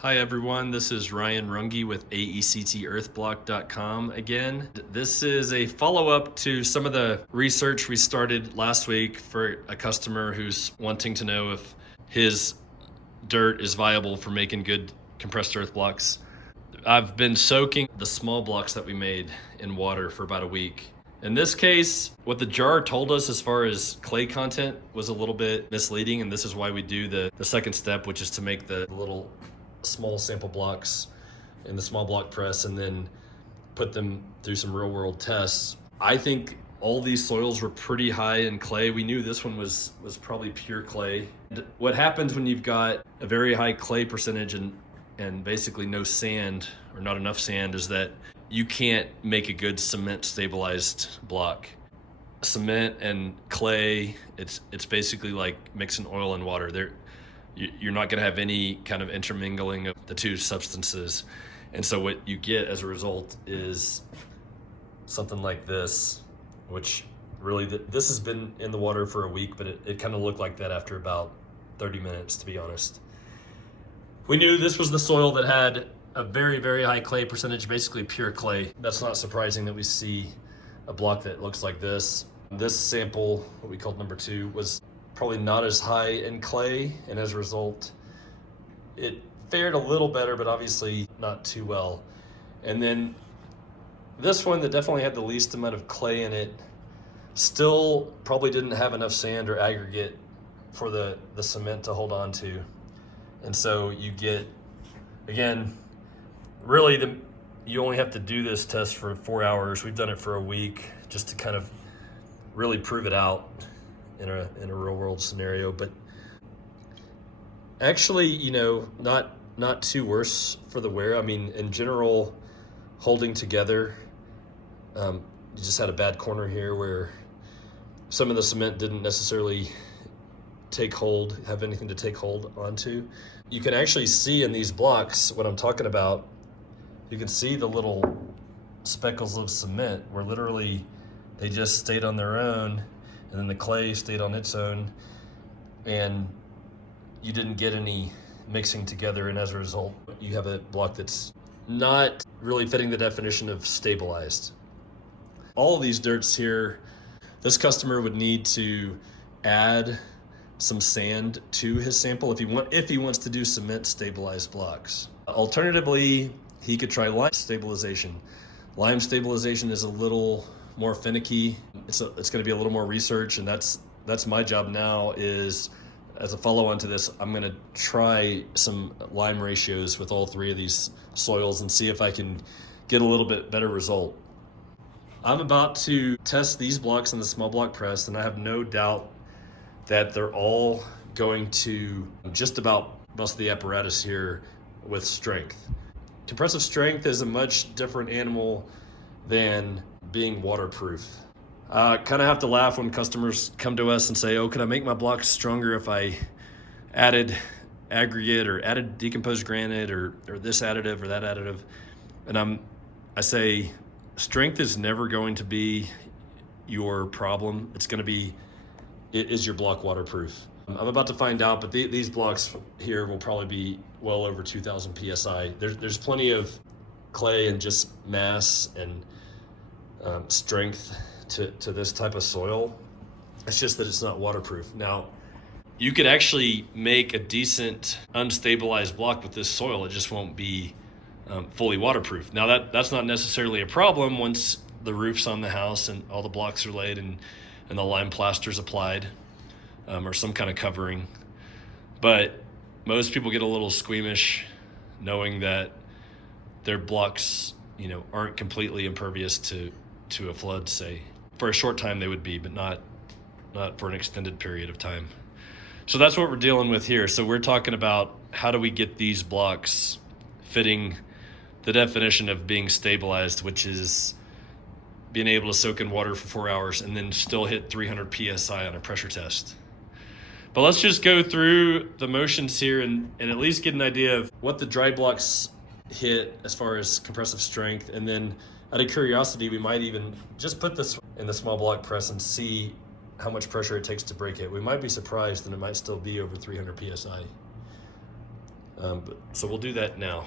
Hi everyone, this is Ryan Runge with AECTEarthblock.com again. This is a follow-up to some of the research we started last week for a customer who's wanting to know if his dirt is viable for making good compressed earth blocks. I've been soaking the small blocks that we made in water for about a week. In this case, what the jar told us as far as clay content was a little bit misleading, and this is why we do the second step, which is to make the little small sample blocks in the small block press and then put them through some real world tests. I think all these soils were pretty high in clay. We knew this one was probably pure clay. And what happens when you've got a very high clay percentage and basically no sand or not enough sand is that you can't make a good cement stabilized block. Cement and clay, it's basically like mixing oil and water. You're not going to have any kind of intermingling of the two substances. And so what you get as a result is something like this, which really, this has been in the water for a week, but it kind of looked like that after about 30 minutes, to be honest. We knew this was the soil that had a very, very high clay percentage, basically pure clay. That's not surprising that we see a block that looks like this. This sample, what we called number 2, was probably not as high in clay, and as a result it fared a little better, but obviously not too well. And then this one that definitely had the least amount of clay in it still probably didn't have enough sand or aggregate for the cement to hold on to. And so you get, again, really you only have to do this test for 4 hours. We've done it for a week just to kind of really prove it out in a real world scenario. But actually, not too worse for the wear. I mean, in general, holding together, you just had a bad corner here where some of the cement didn't necessarily have anything to take hold onto. You can actually see in these blocks what I'm talking about. You can see the little speckles of cement where literally they just stayed on their own, and then the clay stayed on its own, and you didn't get any mixing together, and as a result you have a block that's not really fitting the definition of stabilized. All of these dirts here, this customer would need to add some sand to his sample if he wants to do cement stabilized blocks. Alternatively, he could try lime stabilization. Lime stabilization is a little more finicky. It's going to be a little more research, and that's my job now. Is as a follow-on to this, I'm going to try some lime ratios with all 3 of these soils and see if I can get a little bit better result. I'm about to test these blocks in the small block press, and I have no doubt that they're all going to just about bust the apparatus here with strength. Compressive strength is a much different animal than being waterproof. Kind of have to laugh when customers come to us and say, "Oh, can I make my blocks stronger if I added aggregate or added decomposed granite or this additive or that additive?" And I say, strength is never going to be your problem. Is your block waterproof? I'm about to find out, but these blocks here will probably be well over 2,000 PSI. There's plenty of clay and just mass and strength to this type of soil. It's just that it's not waterproof. Now, you could actually make a decent unstabilized block with this soil. It just won't be fully waterproof. Now that's not necessarily a problem once the roof's on the house and all the blocks are laid and the lime plaster's applied, or some kind of covering. But most people get a little squeamish knowing that their blocks, aren't completely impervious to a flood, say. For a short time they would be, but not for an extended period of time. So that's what we're dealing with here. So we're talking about how do we get these blocks fitting the definition of being stabilized, which is being able to soak in water for 4 hours and then still hit 300 PSI on a pressure test. But let's just go through the motions here and at least get an idea of what the dry blocks hit as far as compressive strength. And then out of curiosity, we might even just put this in the small block press and see how much pressure it takes to break it. We might be surprised and it might still be over 300 PSI. So we'll do that now.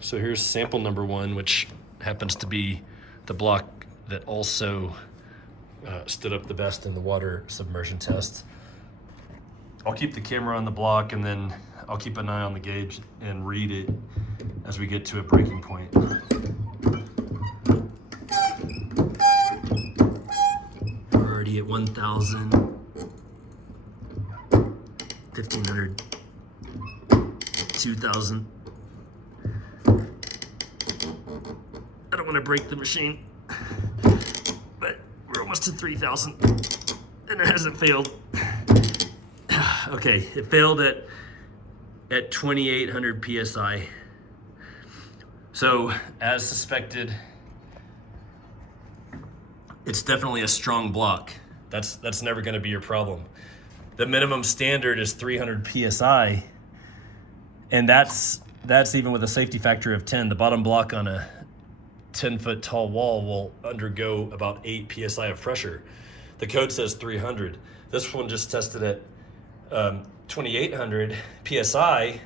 So here's sample number 1, which happens to be the block that also stood up the best in the water submersion test. I'll keep the camera on the block, and then I'll keep an eye on the gauge and read it as we get to a breaking point. We're already at 1,000, 1,500, 2,000. I don't want to break the machine, but we're almost to 3,000, and it hasn't failed. Okay, it failed at 2,800 PSI. So, as suspected, it's definitely a strong block. That's never going to be your problem. The minimum standard is 300 PSI, and that's even with a safety factor of 10. The bottom block on a 10-foot tall wall will undergo about 8 PSI of pressure. The code says 300. This one just tested at 2,800 PSI,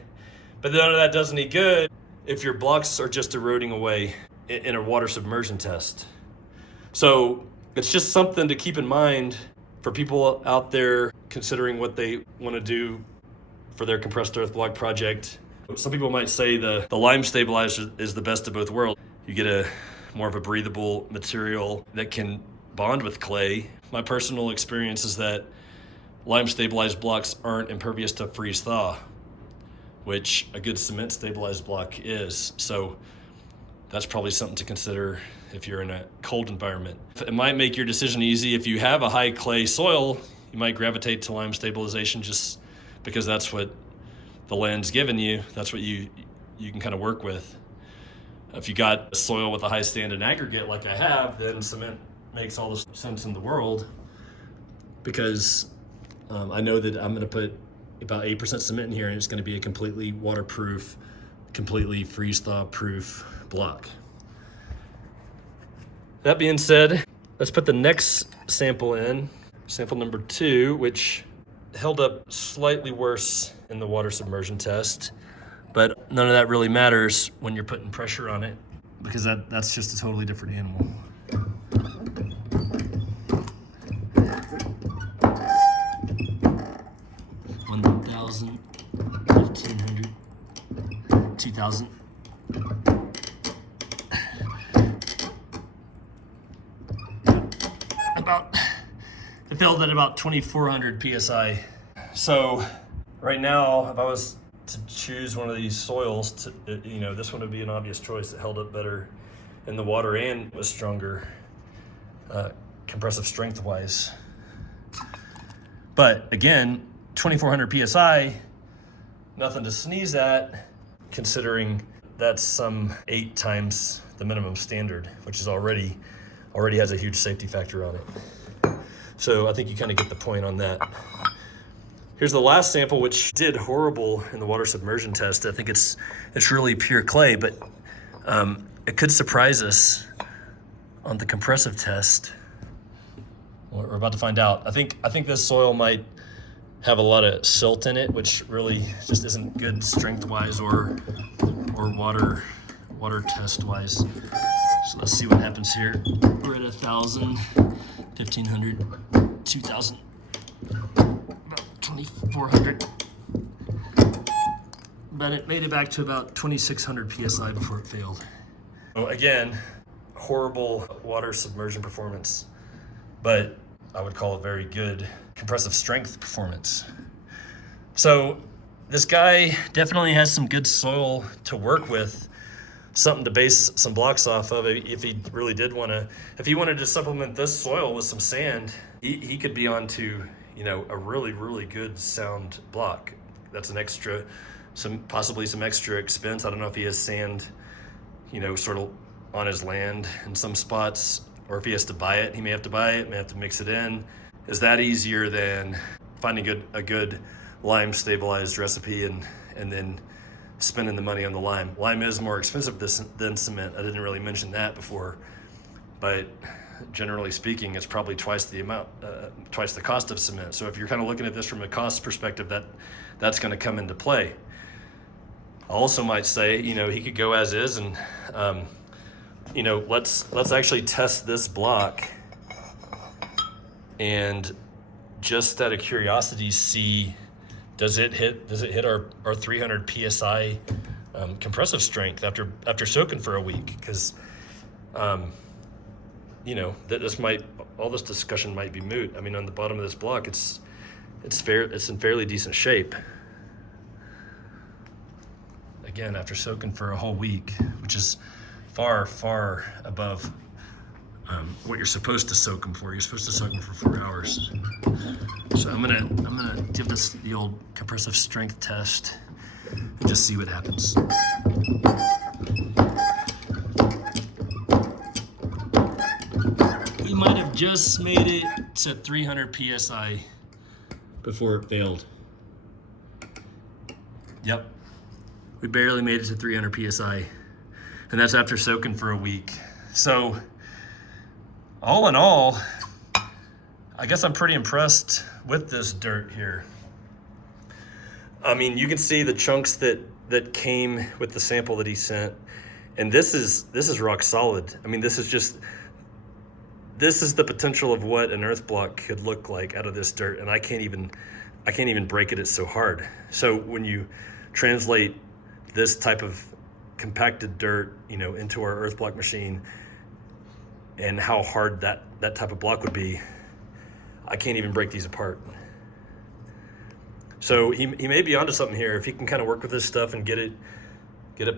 but none of that does any good if your blocks are just eroding away in a water submersion test. So it's just something to keep in mind for people out there considering what they want to do for their compressed earth block project. Some people might say the lime stabilizer is the best of both worlds. You get a more of a breathable material that can bond with clay. My personal experience is that lime stabilized blocks aren't impervious to freeze thaw, which a good cement stabilized block is. So that's probably something to consider if you're in a cold environment. It might make your decision easy. If you have a high clay soil, you might gravitate to lime stabilization just because that's what the land's given you. That's what you can kind of work with. If you got soil with a high stand and aggregate like I have, then cement makes all the sense in the world, because I know that I'm going to put about 8% cement in here, and it's going to be a completely waterproof, completely freeze-thaw proof block. That being said, let's put the next sample in, sample number 2, which held up slightly worse in the water submersion test, but none of that really matters when you're putting pressure on it, because that's just a totally different animal. $1,000, $1,500, $2,000. It failed at about 2,400 PSI. So right now, if I was to choose one of these soils, this one would be an obvious choice. It held up better in the water and was stronger compressive strength wise. But again, 2,400 PSI, nothing to sneeze at, considering that's some 8 times the minimum standard, which is already has a huge safety factor on it. So I think you kind of get the point on that. Here's the last sample, which did horrible in the water submersion test. I think it's really pure clay, but it could surprise us on the compressive test. We're about to find out. I think this soil might have a lot of silt in it, which really just isn't good strength-wise or water test-wise. So let's see what happens here. We're at 1,000, 1,500, 2,000, about 2,400. But it made it back to about 2,600 PSI before it failed. So again, horrible water submersion performance, but I would call it very good compressive strength performance. So this guy definitely has some good soil to work with, something to base some blocks off of. If he really did if he wanted to supplement this soil with some sand, he could be onto, a really, really good sound block. That's possibly some extra expense. I don't know if he has sand, sort of on his land in some spots, or if he has to buy it. He may have to buy it, may have to mix it in. Is that easier than finding a good lime stabilized recipe and then spending the money on the lime? Lime is more expensive than cement. I didn't really mention that before, but generally speaking, it's probably twice the cost of cement. So if you're kind of looking at this from a cost perspective, that's going to come into play. I also might say, he could go as is, and let's actually test this block, and just out of curiosity, see does it hit our 300 psi compressive strength after soaking for a week? Because all this discussion might be moot. I mean, on the bottom of this block, it's in fairly decent shape. Again, after soaking for a whole week, which is far, far above what you're supposed to soak them for. You're supposed to soak them for 4 hours. So I'm gonna give this the old compressive strength test and just see what happens. We might have just made it to 300 psi before it failed. Yep. We barely made it to 300 psi, and that's after soaking for a week. So, all in all, I guess I'm pretty impressed with this dirt here. I mean, you can see the chunks that came with the sample that he sent, and this is rock solid. I mean, this is the potential of what an earth block could look like out of this dirt, and I can't even break it. It's so hard. So when you translate this type of compacted dirt, into our earth block machine, and how hard that type of block would be, I can't even break these apart. So he may be onto something here if he can kind of work with this stuff and get it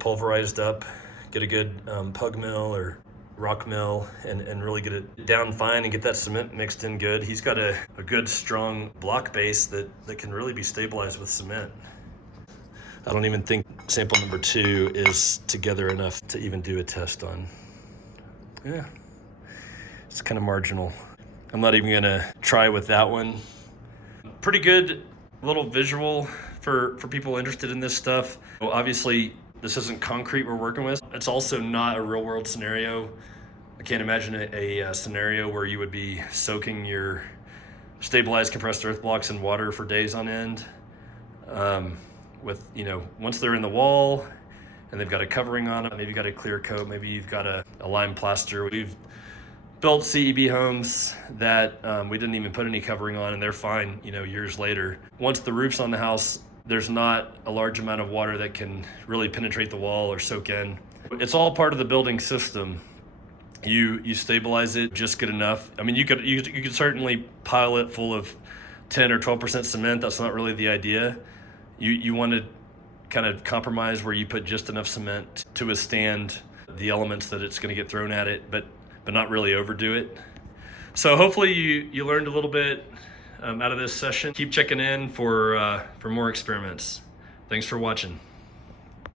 pulverized up, get a good pug mill or rock mill, and really get it down fine and get that cement mixed in good. He's got a good strong block base that can really be stabilized with cement. I don't even think sample number 2 is together enough to even do a test on. Yeah, it's kind of marginal. I'm not even gonna try with that one. Pretty good little visual for people interested in this stuff. Well, obviously, this isn't concrete we're working with. It's also not a real world scenario. I can't imagine a scenario where you would be soaking your stabilized compressed earth blocks in water for days on end. Once they're in the wall and they've got a covering on it, maybe you've got a clear coat, maybe you've got a lime plaster. We've built CEB homes that we didn't even put any covering on, and they're fine, years later. Once the roof's on the house, there's not a large amount of water that can really penetrate the wall or soak in. It's all part of the building system. You stabilize it just good enough. I mean, you could certainly pile it full of 10 or 12% cement. That's not really the idea. You want to kind of compromise where you put just enough cement to withstand the elements that it's going to get thrown at it, but not really overdo it. So hopefully you learned a little bit out of this session. Keep checking in for more experiments. Thanks for watching.